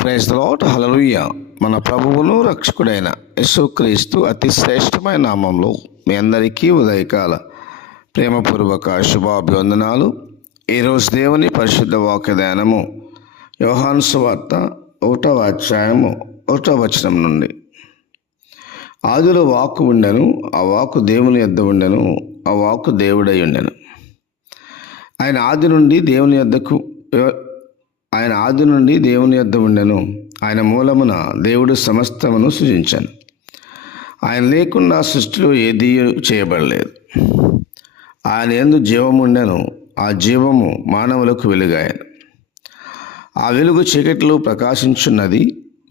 Praise the Lord. హల్లెలూయా. మన ప్రభువును రక్షకుడైన యేసుక్రీస్తు అతి శ్రేష్టమైన నామంలో మీ అందరికీ ఉదయకాల ప్రేమపూర్వక శుభాభివందనాలు. ఈరోజు దేవుని పరిశుద్ధ వాక్య ధ్యానము యోహాను సువార్త 1వ అధ్యాయము 1వ వచనం నుండి. ఆదిలో వాక్కు ఉండెను, ఆ వాక్కు దేవుని యొద్ద ఉండెను, ఆ వాక్కు దేవుడై ఉండెను. ఆయన ఆది నుండి దేవుని యొద్ద ఉండెను. ఆయన మూలమున దేవుడు సమస్తమును సృజించాను. ఆయన లేకుండా సృష్టిలో ఏదీ చేయబడలేదు. ఆయన యందు జీవము ఉండెను, ఆ జీవము మానవులకు వెలుగాయను. ఆ వెలుగు చీకటిలో ప్రకాశించున్నది,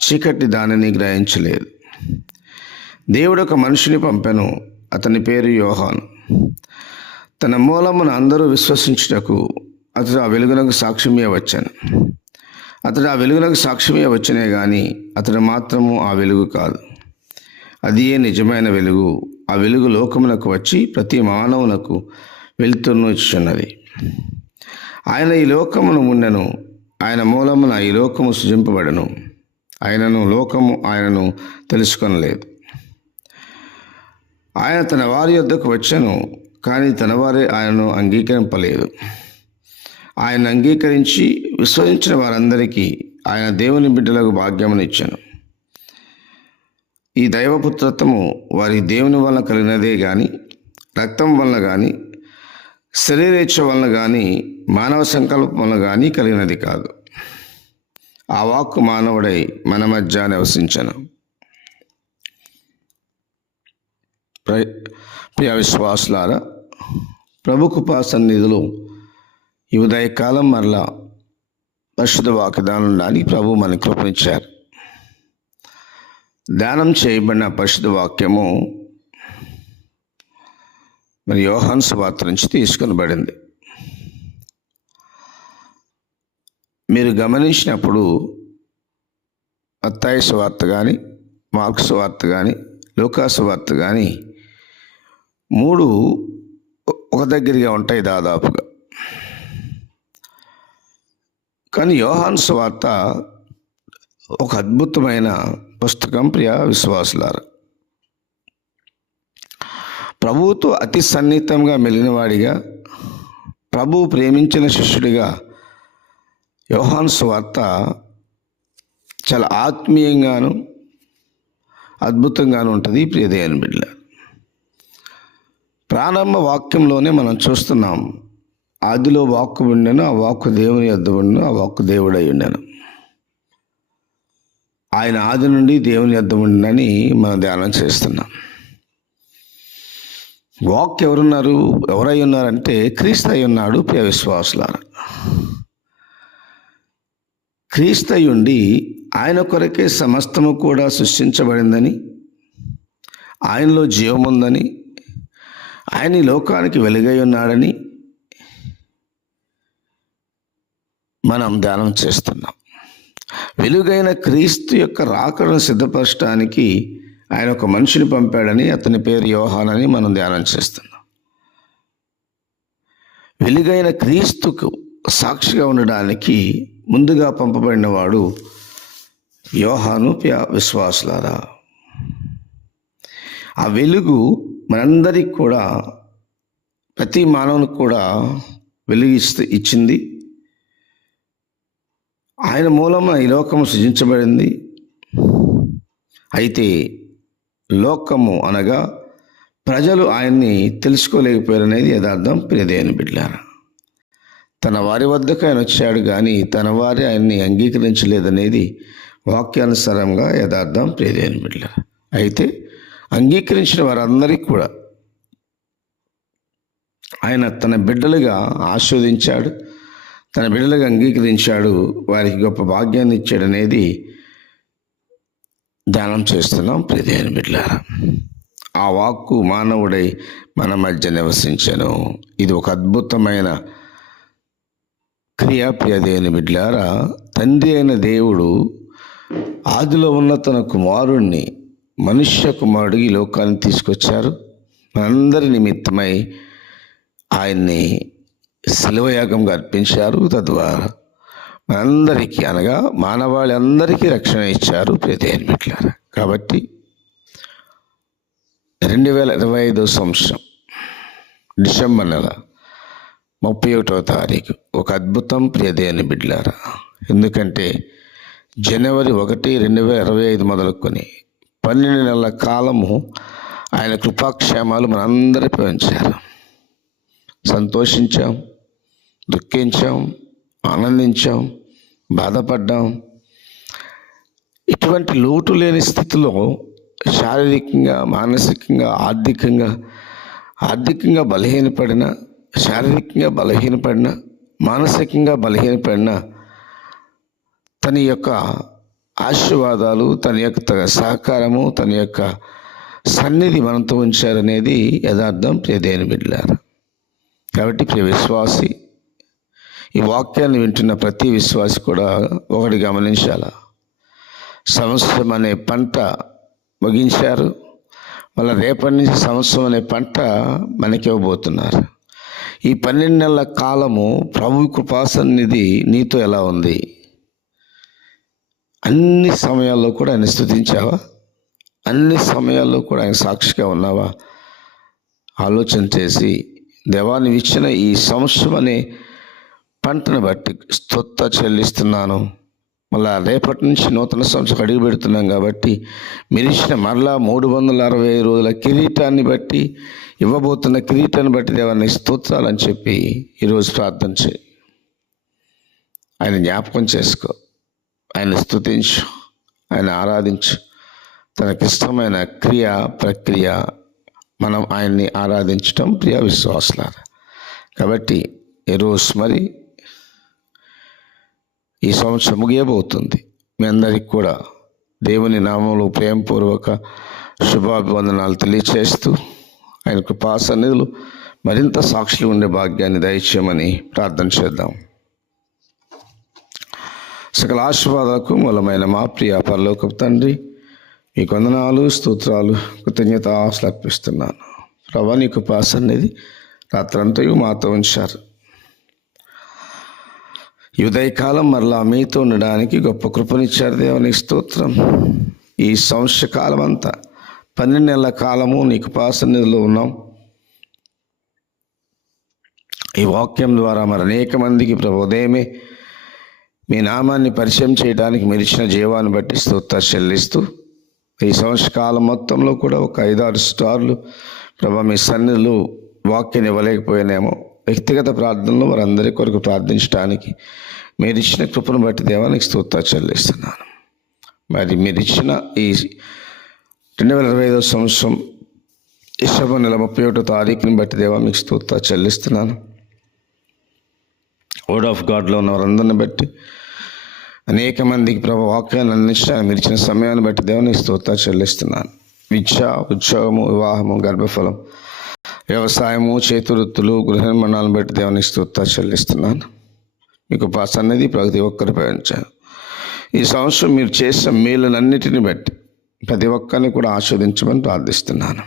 చీకటి దానిని గ్రహించలేదు. దేవుడు ఒక మనిషిని పంపెను, అతని పేరు యోహాను. తన మూలమున అందరూ విశ్వసించుటకు అతడు ఆ వెలుగునకు సాక్ష్యమే వచ్చాను. అతడు ఆ వెలుగునకు సాక్ష్యమే వచ్చనే కానీ అతడు మాత్రము ఆ వెలుగు కాదు. అది ఏ నిజమైన వెలుగు. ఆ వెలుగు లోకమునకు వచ్చి ప్రతి మానవునకు వెలుతురును ఇచ్చున్నది. ఆయన ఈ లోకమును ఉండెను, ఆయన మూలమున ఈ లోకము సృజింపబడెను. ఆయనను లోకము ఆయనను తెలుసుకొనలేదు. ఆయన తన వారి యొద్దకు వచ్చెను, కానీ తన వారే ఆయనను అంగీకరింపలేదు. ఆయన అంగీకరించి విశ్వసించిన వారందరికీ ఆయన దేవుని బిడ్డలకు భాగ్యమునిచ్చాను. ఈ దైవపుత్రత్వము వారి దేవుని వలన కలిగినదే కానీ రక్తం వలన కానీ శరీరేచ్ఛ వలన కానీ మానవ సంకల్పం వలన కానీ కలిగినది కాదు. ఆ వాక్కు మానవుడై మన మధ్య నివసించను. ప్రియ విశ్వాసులారా, ప్రభు కృపా సన్నిధిలో ఈ ఉదయకాలం మరలా పరిశుద్ధ వాగ్దానం దానికి ప్రభు మనకు కృపనిచ్చారు. ధ్యానం చేయబడిన పరిశుద్ధ వాక్యము మరి యోహాను సువార్త నుంచి తీసుకొనబడింది. మీరు గమనించినప్పుడు మత్తయి సువార్త కానీ, మార్కు సువార్త కానీ, లూకా సువార్త కానీ 3 ఒక దగ్గరగా ఉంటాయి దాదాపుగా. కానీ యోహాను సువార్త ఒక అద్భుతమైన పుస్తకం. ప్రియ విశ్వాసులారా, ప్రభువుతో అతి సన్నిహితంగా మెలినవాడిగా, ప్రభువు ప్రేమించిన శిష్యుడిగా యోహాను సువార్త చాలా ఆత్మీయంగాను అద్భుతంగాను ఉంటుంది. ప్రియ దేవుని బిడ్డ, ప్రారంభ వాక్యంలోనే మనం చూస్తున్నాం, ఆదిలో వాక్కు ఉండెను, ఆ వాక్కు దేవుని యొద్ద ఉండెను, ఆ వాక్కు దేవుడై ఉండెను. ఆయన ఆది నుండి దేవుని యొద్ద ఉండెనని మనం ధ్యానం చేస్తున్నాం. వాక్కు ఎవరై ఉన్నారంటే క్రీస్తు అయి ఉన్నాడు. ప్రియ విశ్వాసులారా, క్రీస్తు అయి ఉండి ఆయన కొరకే సమస్తము కూడా సృష్టించబడిందని, ఆయనలో జీవముందని, ఆయన ఈ లోకానికి వెలుగై ఉన్నాడని మనం ధ్యానం చేస్తున్నాం. వెలుగైన క్రీస్తు యొక్క రాకడను సిద్ధపరచడానికి ఆయన ఒక మనిషిని పంపాడని, అతని పేరు యోహాను అని మనం ధ్యానం చేస్తున్నాం. వెలుగైన క్రీస్తుకు సాక్షిగా ఉండడానికి ముందుగా పంపబడిన వాడు యోహాను. విశ్వాసులారా, ఆ వెలుగు మనందరికి కూడా, ప్రతి మానవునికి కూడా వెలుగు ఇచ్చింది. ఆయన మూలమున ఈ లోకము సృజించబడింది. అయితే లోకము అనగా ప్రజలు ఆయన్ని తెలుసుకోలేకపోయారనేది యథార్థం. ప్రియ దేవుని బిడ్డలారా, తన వారి వద్దకు ఆయన వచ్చాడు, కానీ తన వారి ఆయన్ని అంగీకరించలేదనేది వాక్యానుసారంగా యథార్థం. ప్రియ దేవుని బిడ్డలారా, అయితే అంగీకరించిన వారందరికీ కూడా ఆయన తన బిడ్డలుగా ఆస్వాదించాడు, తన బిడ్డలుగా అంగీకరించాడు, వారికి గొప్ప భాగ్యాన్ని ఇచ్చాడనేది ధ్యానం చేస్తున్నాం. ప్రియ దేవుని బిడ్డలారా, ఆ వాక్కు మానవుడై మన మధ్య నివసించెను. ఇది ఒక అద్భుతమైన క్రియ. ప్రియ దేవుని బిడ్డలారా, తండ్రి అయిన దేవుడు ఆదిలో ఉన్న తన కుమారుణ్ణి, మనుష్య కుమారుడు ఈ లోకాన్ని తీసుకొచ్చారు. మనందరి నిమిత్తమై ఆయన్ని శిలువయాగంగా అర్పించారు. తద్వారా మనందరికీ అనగా మానవాళి అందరికీ రక్షణ ఇచ్చారు ప్రియదేవుని బిడ్డలారా. కాబట్టి 2025 సంవత్సరం డిసెంబర్ నెల 31వ తారీఖు ఒక అద్భుతం ప్రియదేవుని బిడ్డలారా. ఎందుకంటే జనవరి 1, 2025 మొదలుకొని 12 నెలల కాలము ఆయన కృపాక్షేమాలు మనందరిపై ఉంచారు. సంతోషించాం, దుఃఖించాం, ఆనందించాం, బాధపడ్డాం. ఇటువంటి లోటు లేని స్థితిలో శారీరకంగా, మానసికంగా, ఆర్థికంగా బలహీనపడిన, శారీరకంగా బలహీనపడిన, మానసికంగా బలహీనపడిన తన యొక్క ఆశీర్వాదాలు, తన యొక్క సహకారము, తన యొక్క సన్నిధి మనతో ఉంచారనేది యథార్థం ప్రియదేవుని బిడ్డలారా. కాబట్టి ప్రియ విశ్వాసి, ఈ వాక్యాన్ని వింటున్న ప్రతి విశ్వాసి కూడా ఒకటి గమనించాలా. సంవత్సరం అనే పంట ముగించారు, మళ్ళీ రేపటి నుంచి సంవత్సరం అనే పంట మనకి ఇవ్వబోతున్నారు. ఈ 12 నెలల కాలము ప్రభు కృపా సన్నిధి నీతో ఎలా ఉంది? అన్ని సమయాల్లో కూడా ఆయన స్తుతించావా? అన్ని సమయాల్లో కూడా ఆయన సాక్షిగా ఉన్నావా? ఆలోచన చేసి దేవా నీవు ఇచ్చిన ఈ సంవత్సరం అనే పంటను బట్టి స్తుతి చెల్లిస్తున్నాను. మళ్ళా రేపటి నుంచి నూతన సంవత్సరం అడుగు పెడుతున్నాం కాబట్టి మీరు ఇచ్చిన మరలా 365 రోజుల కిరీటాన్ని బట్టి, ఇవ్వబోతున్న కిరీటాన్ని బట్టి దేవాన్ని స్తోత్రాలని చెప్పి ఈరోజు ప్రార్థన చేయి. ఆయన జ్ఞాపకం చేసుకో, ఆయన స్తుతించు, ఆయన ఆరాధించు. తనకిష్టమైన ప్రక్రియ మనం ఆయన్ని ఆరాధించటం ప్రియ విశ్వాసులారా. కాబట్టి ఈరోజు మరి ఈ సంవత్సరం ముగియబోతుంది. మీ అందరికీ కూడా దేవుని నామంలో ప్రేమపూర్వక శుభాభివందనాలు తెలియచేస్తూ ఆయన కృపా సన్నిధులు మరింత సాక్షులు ఉండే భాగ్యాన్ని దయచేయమని ప్రార్థన చేద్దాం. సకల ఆశీర్వాదాలకు మూలమైన మా ప్రియ పరలోకపు తండ్రి, మీకు వందనాలు, స్తోత్రాలు, కృతజ్ఞత ఆశలు అర్పిస్తున్నాను. ప్రభా నీ కృపా సన్నిధి రాత్రంతయు మాతో ఉంచారు. ఈ ఉదయకాలం మరలా మీతో ఉండడానికి గొప్ప కృపనిచ్చారు దేవునికి స్తోత్రం. ఈ సంవత్సర కాలం అంతా 12 నెలల కాలము నీ కృపా సన్నిధిలో ఉన్నాం. ఈ వాక్యం ద్వారా మరి అనేక మందికి ప్రభు ఉదయమే మీ నామాన్ని పరిచయం చేయడానికి మీరు ఇచ్చిన జీవాన్ని బట్టి స్తోత్రాలు చెల్లిస్తూ ఈ సంవత్సర కాలం మొత్తంలో కూడా ఒక 5-6 స్టార్లు ప్రభు మీ సన్నిధిలో వాక్యం ఇవ్వలేకపోయినేమో, వ్యక్తిగత ప్రార్థనలో వారందరి కొరకు ప్రార్థించడానికి మీరు ఇచ్చిన కృపను బట్టి దేవానికి స్తోత్రాలు చెల్లిస్తున్నాను. మరి మీరు ఇచ్చిన ఈ 2025 సంవత్సరం డిసెంబర్ నెల 31వ తారీఖుని బట్టి దేవా మీకు స్తోత్రాలు చెల్లిస్తున్నాను. వర్డ్ ఆఫ్ గాడ్లో ఉన్న వారందరిని బట్టి అనేక మందికి ప్రభు వాక్యాన్ని అందించడానికి మీరు ఇచ్చిన సమయాన్ని బట్టి దేవునికి స్తోత్రాలు చెల్లిస్తున్నాను. విద్య, ఉద్యోగము, వివాహము, గర్భఫలం, వ్యవసాయము, చేతివృత్తులు, గృహ నిర్మాణాలను బట్టి దేవునికి స్తోత్రాలు చెల్లిస్తున్నాను. మీకు సన్నిధి ప్రతి ఒక్కరిపై ఉంచాను. ఈ సంవత్సరం మీరు చేసిన మేలులన్నిటిని బట్టి ప్రతి ఒక్కరిని కూడా ఆస్వాదించమని ప్రార్థిస్తున్నాను.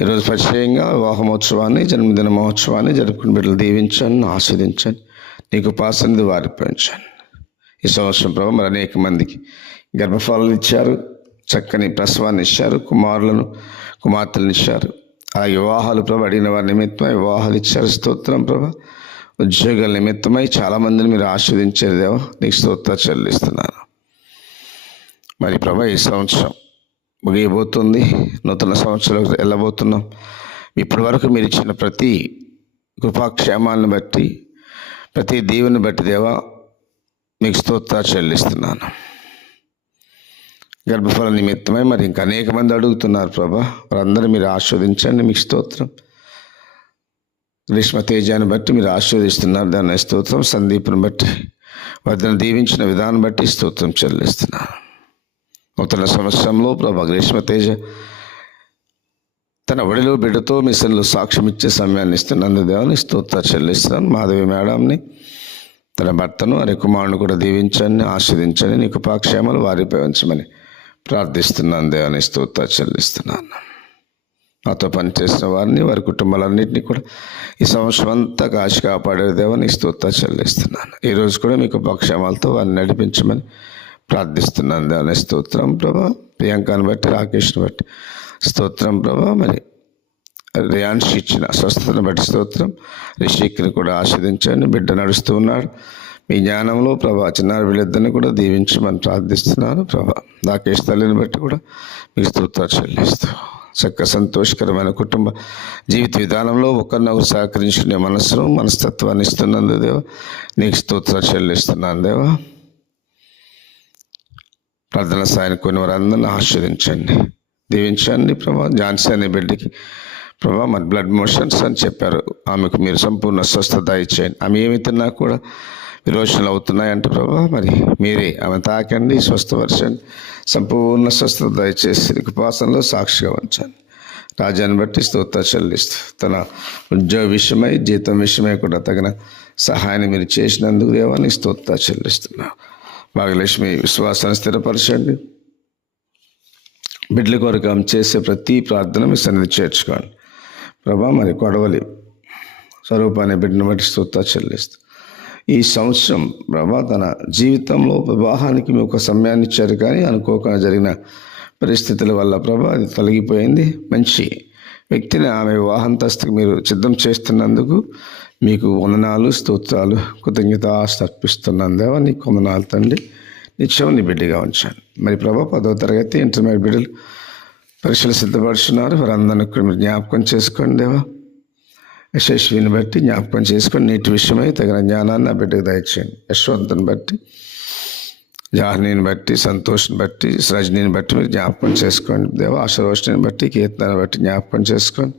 ఈరోజు పరిచయంగా వివాహ మహోత్సవాన్ని, జన్మదిన మహోత్సవాన్ని జరుపుకుని బిడ్డలు దీవించండి, ఆస్వాదించండి. నీకు సన్నిధి వారిపై ఉంచండి. ఈ సంవత్సరం ప్రభు మరి అనేక మందికి గర్భఫలాలు ఇచ్చారు, చక్కని ప్రసవాన్ని ఇచ్చారు, కుమార్తెలను ఇచ్చారు. అలాగే వివాహాలు ప్రభు అడిగిన వారి నిమిత్తమై వివాహాలు ఇచ్చారు. స్తోత్రం ప్రభు. ఉద్యోగాల నిమిత్తమై చాలామందిని మీరు ఆస్వాదించారు దేవా, నీకు స్తోత్రాలు చెల్లిస్తున్నాను. మరి ప్రభు ఈ సంవత్సరం ముగియబోతుంది, నూతన సంవత్సరంలోకి వెళ్ళబోతున్నాం. ఇప్పటి వరకు మీరు ఇచ్చిన ప్రతి కృపాక్షేమాలను బట్టి, ప్రతి దీవెని బట్టి దేవా మీకు స్తోత్రాలు చెల్లిస్తున్నాను. గర్భఫల నిమిత్తమై మరి ఇంకా అనేక మంది అడుగుతున్నారు ప్రభా, వారందరూ మీరు ఆస్వాదించండి. మీకు స్తోత్రం. గ్రీష్మ తేజాన్ని బట్టి మీరు ఆస్వాదిస్తున్నారు, దాన్ని స్తోత్రం. సందీప్ని బట్టి వారిని దీవించిన విధానం బట్టి స్తోత్రం చెల్లిస్తున్నాను. నూతన సంవత్సరంలో ప్రభా గ్రీష్మ తేజ తన ఒడిలో బిడ్డతో మిషన్లో సాక్ష్యం ఇచ్చే సమయాన్ని ఇస్తున్నందు దేవాన్ని స్తోత్రాలు చెల్లిస్తున్నాను. మాధవి మేడంని, తన భర్తను, వారి కుమారుని కూడా దీవించండి, ఆస్వాదించండి. నీ కృపాక్షేమాలు వారిపై ఉంచమని ప్రార్థిస్తున్నాను దేవాన్ని స్తోత్రాలు చెల్లిస్తున్నాను. నాతో పనిచేసిన వారిని, వారి కుటుంబాలన్నింటినీ కూడా ఈ సంవత్సరం అంతా కాచి కాపాడే దేవా నీ స్తోత్రాలు చెల్లిస్తున్నాను. ఈరోజు కూడా మీకు పక్షమాలతో వారిని నడిపించమని ప్రార్థిస్తున్నాను దేవా నీ స్తోత్రం ప్రభా. ప్రియాంకను బట్టి, రాకేష్ని బట్టి స్తోత్రం ప్రభా. మరి రియాన్షి ఇచ్చిన స్వస్థతను బట్టి స్తోత్రం. రిషిక్ని కూడా ఆస్వాదించండి. బిడ్డ నడుస్తూ ఉన్నాడు మీ జ్ఞానంలో ప్రభా. చిన్నారి వీళ్ళిద్దరిని కూడా దీవించమని ప్రార్థిస్తున్నాను ప్రభా. రాకేష్ తల్లిని బట్టి కూడా మీకు స్తోత్రాలు చెల్లిస్తూ సంతోషకరమైన కుటుంబ జీవిత విధానంలో ఒకరినొకరు సహకరించుకునే మనస్తత్వాన్ని ఇస్తున్నందు దేవా నీకు స్తోత్రాలు చెల్లిస్తున్నాను దేవా. ప్రార్థన సాయాన్ని కొన్ని వారందరినీ ఆస్వాదించండి, దీవించండి ప్రభా. ఝాన్సీ అనే బిడ్డకి ప్రభా మరి బ్లడ్ మోషన్స్ అని చెప్పారు, ఆమెకు మీరు సంపూర్ణ స్వస్థత ఇచ్చేయండి. ఆమె ఏమి తిన్నా కూడా విరోచనలు అవుతున్నాయంటే ప్రభా మరి మీరే ఆమె తాకండి, స్వస్థపరచండి, సంపూర్ణ స్వస్థత దయచేసి నీకు ఉపాసనలో సాక్షిగా ఉంచండి. రాజ్యాన్ని బట్టి స్తోత్రాలు చెల్లిస్తూ తన ఉద్యోగ విషయమై, జీతం విషయమై కూడా తగిన సహాయాన్ని మీరు చేసినందుకు దేవా నీకు స్తోత్రాలు చెల్లిస్తున్నాను. భాగ్యలక్ష్మి విశ్వాసాన్ని స్థిరపరచండి. బిడ్డల కొరకు ఆమె చేసే ప్రతి ప్రార్థన మీ సన్నిధి చేర్చుకోండి ప్రభా. మరి కొడవలి స్వరూప అనే బిడ్డను బట్టి స్తోత్రాలు చెల్లిస్తూ ఈ సంవత్సరం ప్రభా తన జీవితంలో వివాహానికి మీ ఒక సమయాన్ని ఇచ్చారు, కానీ అనుకోకుండా జరిగిన పరిస్థితుల వల్ల ప్రభా అది తొలగిపోయింది. మంచి వ్యక్తిని ఆమె వివాహంతస్తుకు మీరు సిద్ధం చేస్తున్నందుకు మీకు వందనాలు, స్తోత్రాలు, కృతజ్ఞత అర్పిస్తున్నాను దేవా. నీకు వందనాలు తండ్రి. నిత్యం నీ బిడ్డగా ఉంచాను. మరి ప్రభా 10వ తరగతి ఇంటర్మీడియట్ బిడ్డలు పరీక్షలు సిద్ధపడుతున్నారు, వారందరినీ మీరు జ్ఞాపకం చేసుకోండి దేవా. యశస్విని బట్టి జ్ఞాపకం చేసుకొని నీటి విషయమై తగిన జ్ఞానాన్ని ఆ బిడ్డకు దయచేయండి. యశ్వంతుని బట్టి, జాహ్నీని బట్టి, సంతోష్ని బట్టి, రజనీని బట్టి మీరు జ్ఞాపకం చేసుకోండి దేవా. ఆశరోషిని బట్టి, కీర్తనని బట్టి జ్ఞాపకం చేసుకోండి.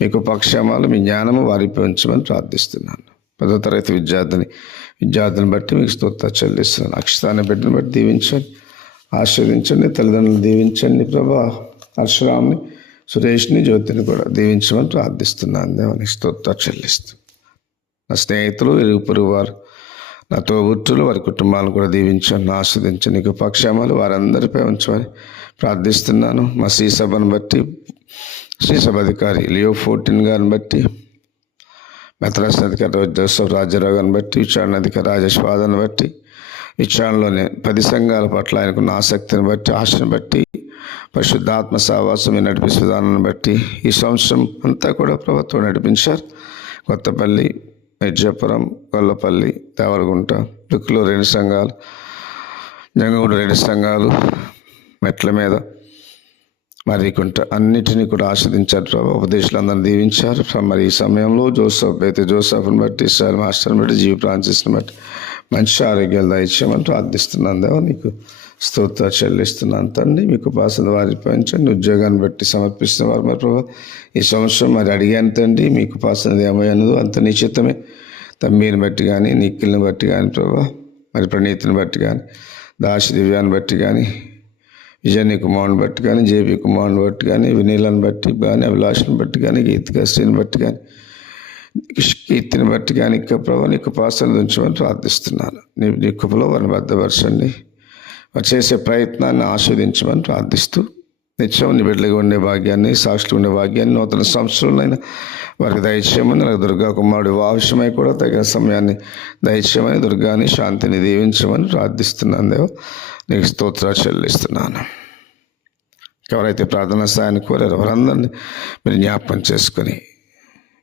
మీకు పక్షమాలు మీ జ్ఞానము వారిపై ఉంచమని ప్రార్థిస్తున్నాను. 10వ తరగతి విద్యార్థిని బట్టి మీకు స్తోత్రాలు చెల్లిస్తున్నాను. అక్షతాన్ని బిడ్డను బట్టి దీవించండి, ఆశీర్వదించండి. తల్లిదండ్రులు దీవించండి ప్రభా. హర్షరామ్ని, సురేష్ని, జ్యోతిని కూడా దీవించమని ప్రార్థిస్తున్నాను దేవానికి స్తోత్రాలు చెల్లిస్తూ నా స్నేహితులు, ఇరుగు పొరుగు వారు, నా తోబుట్టులు, వారి కుటుంబాలను కూడా దీవించండి, ఆస్వాదించండి. నీకు పక్షమాలు వారందరిపై ఉంచమని ప్రార్థిస్తున్నాను. మా శ్రీసభను బట్టి, శ్రీసభ అధికారి లియో 14 గారిని బట్టి, మెత్రాస్ అధికారి జోసఫ్ రాజారావు గారిని బట్టి, విచారణ అధికారి రాజేష్ వాదను బట్టి, విచారణలోనే 10 సంఘాల పట్ల ఆయనకున్న ఆసక్తిని బట్టి, ఆశను బట్టి, పరిశుద్ధాత్మ సహవాసం నడిపించే విధానాన్ని బట్టి ఈ సంవత్సరం అంతా కూడా ప్రభుత్వం నడిపించారు. కొత్తపల్లి, మిర్జాపురం, గొల్లపల్లి, దేవరగుంట, దుక్కులో 2 సంఘాలు, జంగగూడ 2 సంఘాలు, మెట్ల మీద మరికుంట అన్నిటినీ కూడా ఆస్వాదించారు ప్రభావ. ఉపదేశాలందరినీ దీవించారు. మరి ఈ సమయంలో జోసఫ్ని బట్టి, ఇస్రాయల్ మాస్టర్ని బట్టి, జీవి ఫ్రాన్సిస్ని బట్టి మంచి ఆరోగ్యాలు దయచేయమని ప్రార్థిస్తున్నాను దేవా. నీకు స్తోత్రాలు చెల్లిస్తున్నాను తండ్రి. మీకు ఉపాసన వారి పంచండి. ఉద్యోగాన్ని బట్టి సమర్పిస్తున్న వారు మరి ప్రభావ ఈ సంవత్సరం మరి అడిగాను తండ్రి. మీకు ఉపాసన ఏమయ్యన్నదో అంత నిశ్చితమే. తమ్మీని బట్టి కానీ, నిఖిల్ని బట్టి కానీ ప్రభావ, మరి ప్రణీతిని బట్టి కానీ, దాసి దివ్యాన్ని బట్టి కానీ, విజయని కుమారుని బట్టి కానీ, జేపీ కుమారుని బట్టి కానీ, వినీలను బట్టి కానీ, అభిలాషను బట్టి కానీ, గీతికశ్రీని బట్టి కానీ, కీర్తిని బట్టి కానీ ఇంకా ప్రభావ నీకు ఉపాసనలు ఉంచమని ప్రార్థిస్తున్నాను. నీ కృపలో వారిని భద్రపరచండి. వారు చేసే ప్రయత్నాన్ని ఆస్వాదించమని ప్రార్థిస్తూ నిత్యం నీ బిడ్డలుగా ఉండే భాగ్యాన్ని, సాక్షులు ఉండే భాగ్యాన్ని, నూతన సంవత్సరంలో వారికి దయచేయమని, నాకు దుర్గా కుమారుడు వివాహమై కూడా తగిన సమయాన్ని దయచేయమని, దుర్గాని శాంతిని దీవించమని ప్రార్థిస్తున్నాను దేవ. నీకు స్తోత్రాలు చెల్లిస్తున్నాను. ఎవరైతే ప్రార్థనా సాయాన్ని కోరారో వారందరినీ మీరు జ్ఞాపకం చేసుకొని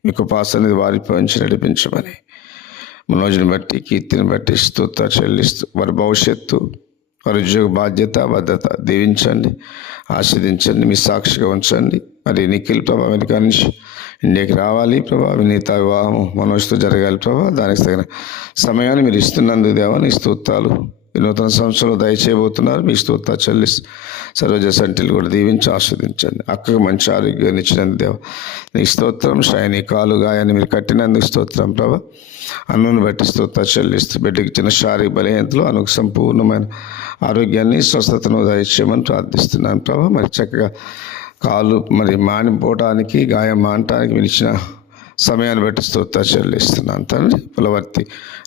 మీకు ఉపాసన వారిపై ఉంచి నడిపించమని, మనోజుని బట్టి, కీర్తిని బట్టి స్తోత్రాలు చెల్లిస్తూ వారి భవిష్యత్తు, వారి ఉద్యోగ బాధ్యత, భద్రత దీవించండి, ఆస్వాదించండి, మీ సాక్షిగా ఉంచండి. మరి నిఖిల్ ప్రభా అమెరికా నుంచి ఇండియాకి రావాలి ప్రభా. వినీత వివాహం మనోజ్తో జరగాలి ప్రభా. దానికి తగిన సమయాన్ని మీరు ఇస్తున్నందుకు దేవా నీ స్తోత్రాలు. ఈ నూతన సంవత్సరంలో దయచేయబోతున్నారు, మీ స్తోత్రాలు చెల్లిస్తూ సరోజ సంటిలు కూడా దీవించి ఆస్వాదించండి. అక్కకు మంచి ఆరోగ్యాన్ని ఇచ్చినందుకు దేవ నీ స్తోత్రం. షైని కాలు గాయాన్ని మీరు కట్టినందుకు స్తోత్రం ప్రభా. అన్నుని బట్టి స్తోత్రాలు చెల్లిస్తూ బిడ్డకి చిన్న శారీరక బలహీనతలు అనుకు సంపూర్ణమైన ఆరోగ్యాన్ని, స్వస్థతను దయచేయమని ప్రార్థిస్తున్నాను ప్రభా. మరి చక్కగా కాలు మరి మానిపోవటానికి, గాయం మానటానికి మీరు ఇచ్చిన సమయాన్ని బట్టి స్తోత్రాలు చెల్లిస్తున్నాను తండ్రి. పులవర్తి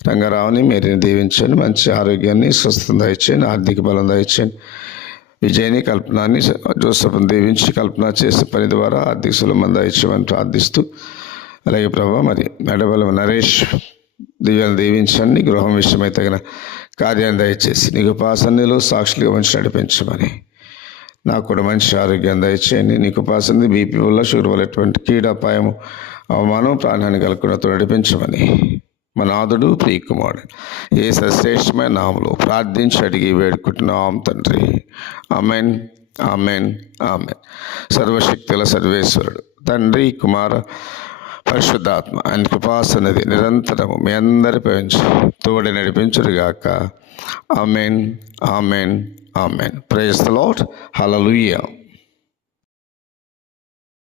రంగారావుని మీరు దీవించండి, మంచి ఆరోగ్యాన్ని, స్వస్థతను దయచేయండి, ఆర్థిక బలం దయచేయండి. విజయని కల్పనాన్ని జోసఫ్ని దీవించి కల్పన చేసే పని ద్వారా ఆర్థిక సులభం దయచేయమని ప్రార్థిస్తూ, అలాగే ప్రభా మరి మెడబల నరేష్ దివ్యాన్ని దీవించండి. గృహం విషయమై తగిన కార్యాన్ని దయచేసి నీకు ఉపాసనలో సాక్షులుగా ఉంచి నడిపించమని, నాకు కూడా మంచి ఆరోగ్యాన్ని దయచేయండి. నీకు ఉపాసన బీపీ వల్ల షుగర్ వల్ల ఎటువంటి కీడాపాయము అవమానం ప్రాణాన్ని కలుగునతో నడిపించమని మా నాథుడు ప్రియకుమారుడు యేసు శ్రేష్టమైన నామములో ప్రార్థించి అడిగి వేడుకుంటున్నాం తండ్రి. Amen, amen, amen. సర్వశక్తుల సర్వేశ్వరుడు తండ్రి, కుమార, పరిశుద్ధాత్మ ఆయన కృపాసన్నది నిరంతరము మీ అందరిపై ఉంచి తోడి నడిపించుడుగాక. Amen, amen, amen. Praise the Lord. Hallelujah.